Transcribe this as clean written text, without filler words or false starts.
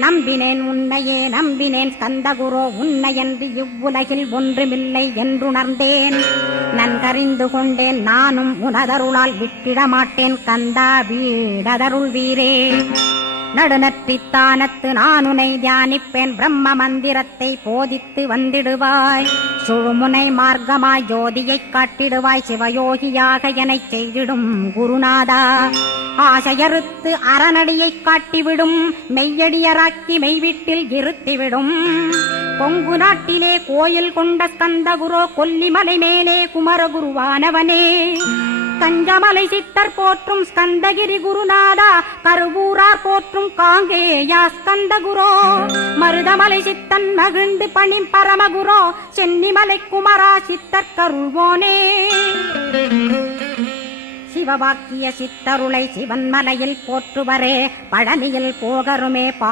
நம்பினேன் உன்னையே நம்பினேன் ஸ்கந்தகுரோ உன்னையன்று இவ்வுலகில் ஒன்றுமில்லை என்றுணர்ந்தேன். நன்கறிந்து கொண்டேன் நானும் உனதருளால் விட்டிட மாட்டேன் கந்தா வீடதருள் வீரே. நடுநற்றித்தானத்து நானுனை தியானிப்பேன் பிரம்ம மந்திரத்தை போதித்து வந்திடுவாய். சுழுமுனை மார்க்கமாய் ஜோதியைக் காட்டிடுவாய் சிவயோகியாக எனச் செய்திடும் குருநாதா. ஆசையறுத்து அறநடியைக் காட்டிவிடும் மெய்யடியராக்கி மெய்வீட்டில் இருத்திவிடும். கொங்கு நாட்டிலே கோயில் கொண்ட ஸ்கந்தகுரோ கொல்லிமலை மேலே குமரகுருவானவனே. கஞ்சமலை சித்தர் போற்றும் ஸ்கந்தகிரி குருநாதா கருவூரார் போற்றும் காங்கேயா ஸ்கந்தகுரோ. மருதமலை சித்தன் மகிழ்ந்து பணி பரமகுரோ சென்னிமலை குமரா சித்தர் கருள்வோனே. சிவவாக்கிய சித்தருளை சிவன்மலையில் போற்றுவரே பழனியில் போகருமே